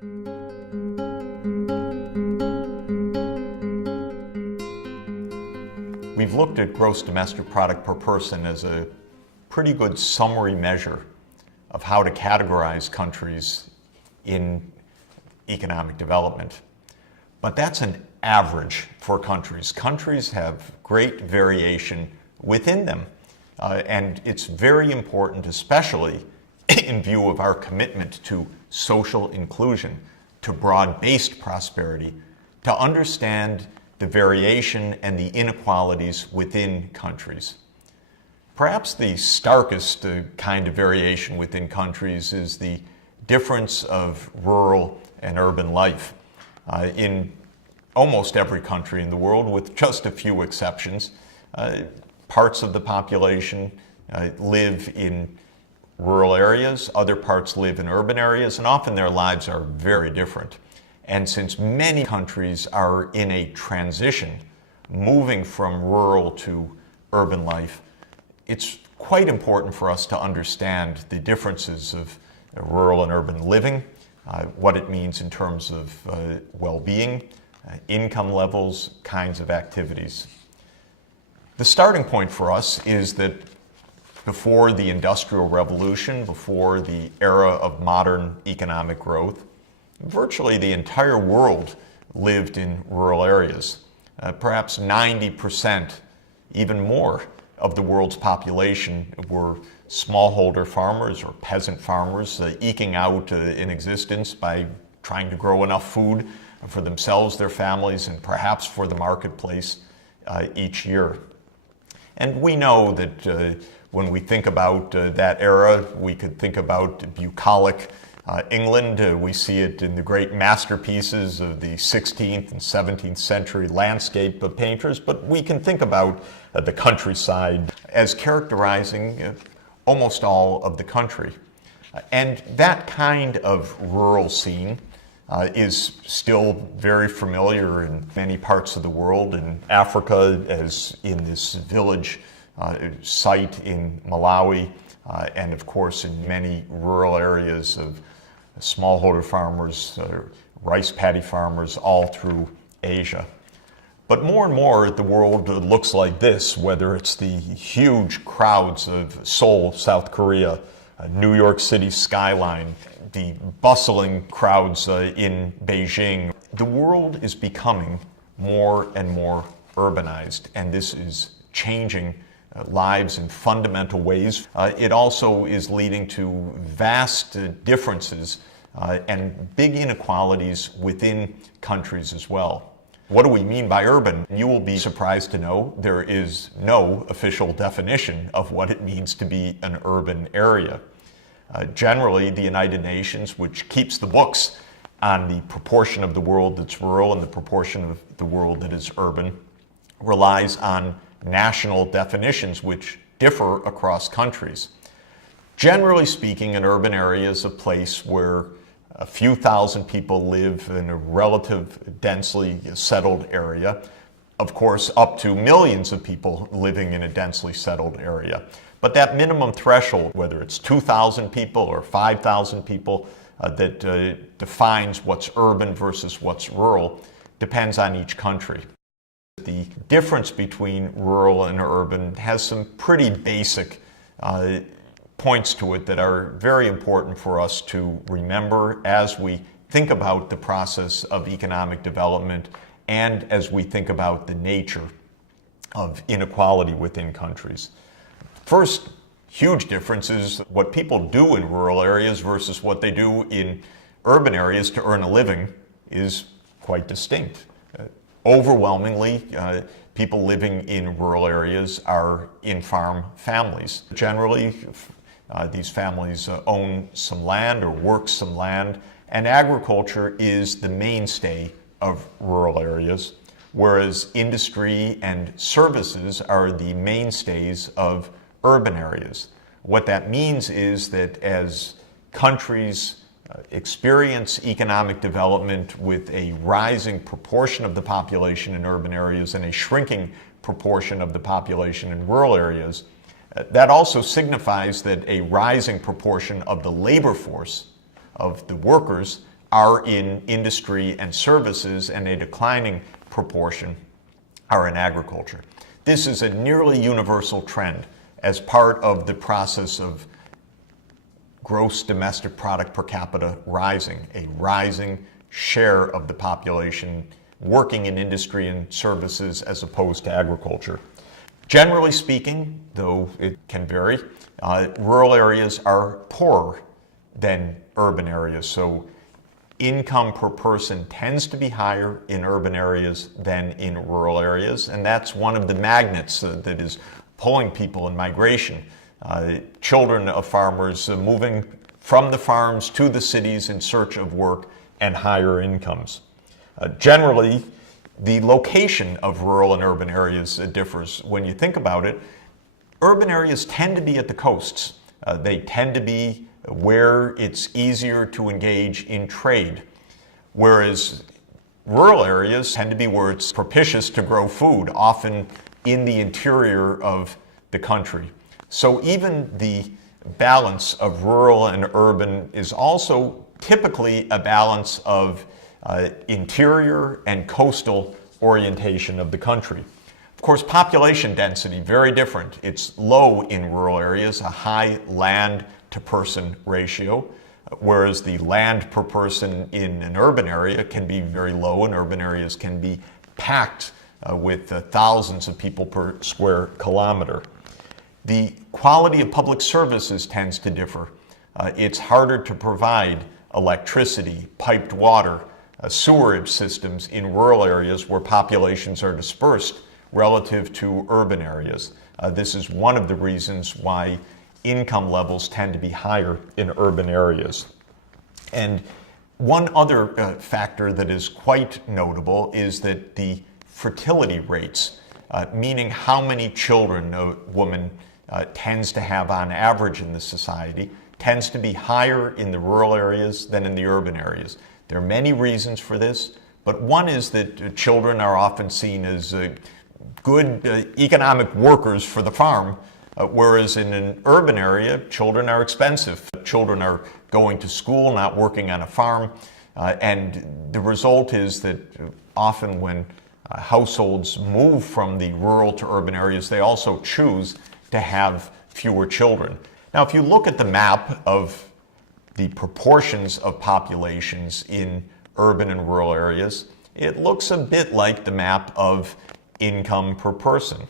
We've looked at gross domestic product per person as a pretty good summary measure of how to categorize countries in economic development. But that's an average for countries. Countries have great variation within them. And it's very important, especially in view of our commitment to social inclusion, to broad-based prosperity, to understand the variation and the inequalities within countries. Perhaps the starkest kind of variation within countries is the difference of rural and urban life. In almost every country in the world, with just a few exceptions, parts of the population live in rural areas, other parts live in urban areas, and often their lives are very different. And since many countries are in a transition, moving from rural to urban life, it's quite important for us to understand the differences of rural and urban living, what it means in terms of well-being, income levels, kinds of activities. The starting point for us is that before the Industrial Revolution, before the era of modern economic growth, virtually the entire world lived in rural areas. Perhaps 90%, even more, of the world's population were smallholder farmers or peasant farmers eking out an existence by trying to grow enough food for themselves, their families, and perhaps for the marketplace each year. And we know that when we think about that era, we could think about bucolic England. We see it in the great masterpieces of the 16th and 17th century landscape painters, but we can think about the countryside as characterizing almost all of the country. And that kind of rural scene is still very familiar in many parts of the world. In Africa, as in this village site in Malawi, and of course in many rural areas of smallholder farmers, rice paddy farmers all through Asia. But more and more the world looks like this, whether it's the huge crowds of Seoul, South Korea, New York City skyline, the bustling crowds in Beijing. The world is becoming more and more urbanized, and this is changing lives in fundamental ways. It also is leading to vast differences and big inequalities within countries as well. What do we mean by urban? You will be surprised to know there is no official definition of what it means to be an urban area. Generally, the United Nations, which keeps the books on the proportion of the world that's rural and the proportion of the world that is urban, relies on national definitions which differ across countries. Generally speaking, an urban area is a place where a few thousand people live in a relative densely settled area. Of course, up to millions of people living in a densely settled area. But that minimum threshold, whether it's 2,000 people or 5,000 people, that defines what's urban versus what's rural, depends on each country. The difference between rural and urban has some pretty basic points to it that are very important for us to remember as we think about the process of economic development and as we think about the nature of inequality within countries. First, huge difference is what people do in rural areas versus what they do in urban areas to earn a living is quite distinct. Overwhelmingly, people living in rural areas are in-farm families. Generally, these families own some land or work some land, and agriculture is the mainstay of rural areas, whereas industry and services are the mainstays of urban areas. What that means is that as countries experience economic development with a rising proportion of the population in urban areas and a shrinking proportion of the population in rural areas, that also signifies that a rising proportion of the labor force, of the workers, are in industry and services, and a declining proportion are in agriculture. This is a nearly universal trend as part of the process of gross domestic product per capita rising, a rising share of the population working in industry and services as opposed to agriculture. Generally speaking, though it can vary, rural areas are poorer than urban areas. So income per person tends to be higher in urban areas than in rural areas, and that's one of the magnets that is pulling people in migration. Children of farmers moving from the farms to the cities in search of work and higher incomes. Generally, the location of rural and urban areas differs. When you think about it, urban areas tend to be at the coasts. They tend to be where it's easier to engage in trade, whereas rural areas tend to be where it's propitious to grow food, often in the interior of the country. So even the balance of rural and urban is also typically a balance of interior and coastal orientation of the country. Of course, population density, very different. It's low in rural areas, a high land to person ratio, whereas the land per person in an urban area can be very low, and urban areas can be packed with thousands of people per square kilometer. The quality of public services tends to differ. It's harder to provide electricity, piped water, sewerage systems in rural areas where populations are dispersed relative to urban areas. This is one of the reasons why income levels tend to be higher in urban areas. And one other factor that is quite notable is that the fertility rates, meaning how many children a woman tends to have on average in the society, tends to be higher in the rural areas than in the urban areas. There are many reasons for this, but one is that children are often seen as good economic workers for the farm, whereas in an urban area, children are expensive. Children are going to school, not working on a farm, and the result is that often when households move from the rural to urban areas, they also choose to have fewer children. Now, if you look at the map of the proportions of populations in urban and rural areas, it looks a bit like the map of income per person.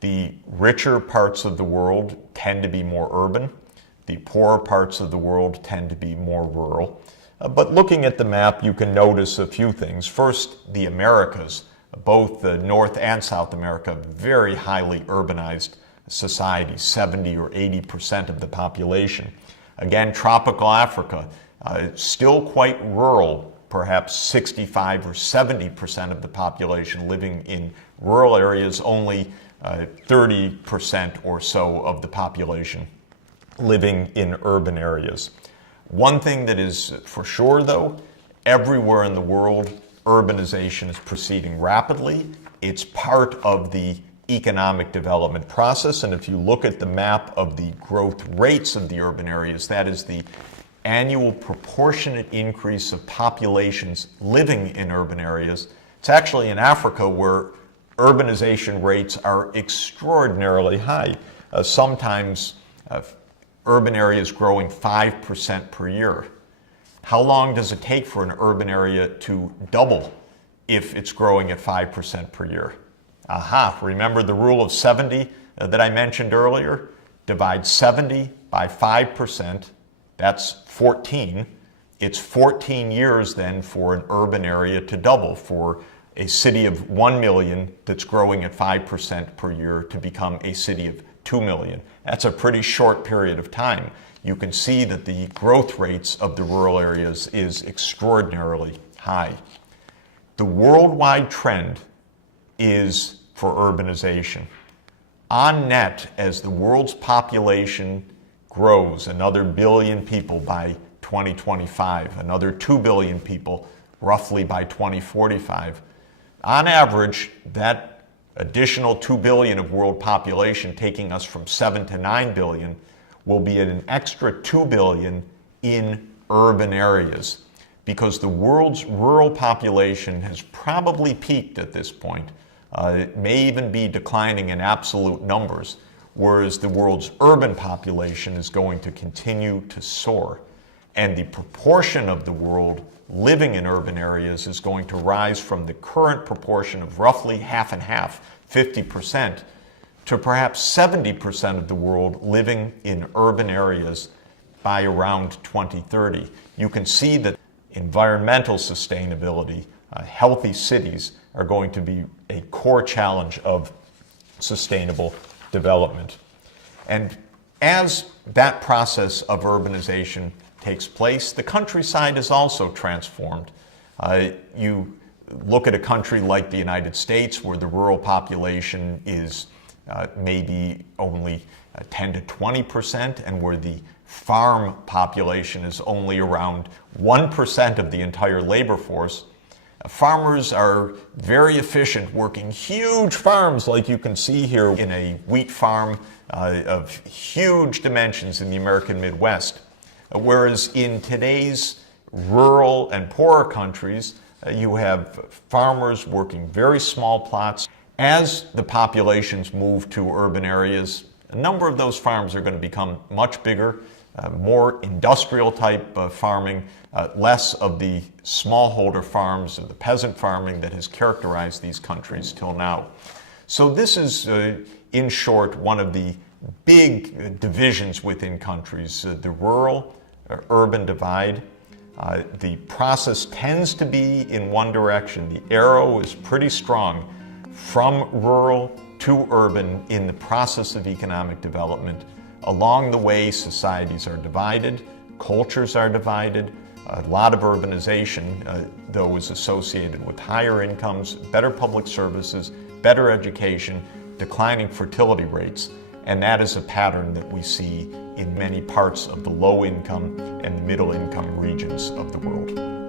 The richer parts of the world tend to be more urban. The poorer parts of the world tend to be more rural. But looking at the map, you can notice a few things. First, the Americas, both North and South America, very highly urbanized society, 70 or 80% of the population. Again, tropical Africa, still quite rural, perhaps 65 or 70% of the population living in rural areas, only 30% or so of the population living in urban areas. One thing that is for sure, though, everywhere in the world, urbanization is proceeding rapidly. It's part of the economic development process, and if you look at the map of the growth rates of the urban areas, that is the annual proportionate increase of populations living in urban areas. It's actually in Africa where urbanization rates are extraordinarily high. Sometimes urban areas growing 5% per year. How long does it take for an urban area to double if it's growing at 5% per year? Aha, remember the rule of 70 that I mentioned earlier? Divide 70 by 5%, that's 14. It's 14 years then for an urban area to double, for a city of 1 million that's growing at 5% per year to become a city of 2 million. That's a pretty short period of time. You can see that the growth rates of the rural areas is extraordinarily high. The worldwide trend is for urbanization. On net, as the world's population grows, another billion people by 2025, another 2 billion people roughly by 2045, on average, that additional 2 billion of world population, taking us from 7 to 9 billion, will be at an extra 2 billion in urban areas. because the world's rural population has probably peaked at this point. It may even be declining in absolute numbers, whereas the world's urban population is going to continue to soar. And the proportion of the world living in urban areas is going to rise from the current proportion of roughly half and half, 50%, to perhaps 70% of the world living in urban areas by around 2030. You can see that environmental sustainability, healthy cities are going to be a core challenge of sustainable development. And as that process of urbanization takes place, the countryside is also transformed. You look at a country like the United States, where the rural population is maybe only 10 to 20%, and where the farm population is only around 1% of the entire labor force. Farmers are very efficient, working huge farms like you can see here in a wheat farm of huge dimensions in the American Midwest. Whereas in today's rural and poorer countries, you have farmers working very small plots. As the populations move to urban areas, a number of those farms are going to become much bigger, more industrial type farming, less of the smallholder farms or the peasant farming that has characterized these countries till now. So this is, in short, one of the big divisions within countries, the rural-urban divide. The process tends to be in one direction. The arrow is pretty strong from rural to urban in the process of economic development. Along the way, societies are divided, cultures are divided. A lot of urbanization, though, is associated with higher incomes, better public services, better education, declining fertility rates, and that is a pattern that we see in many parts of the low-income and middle-income regions of the world.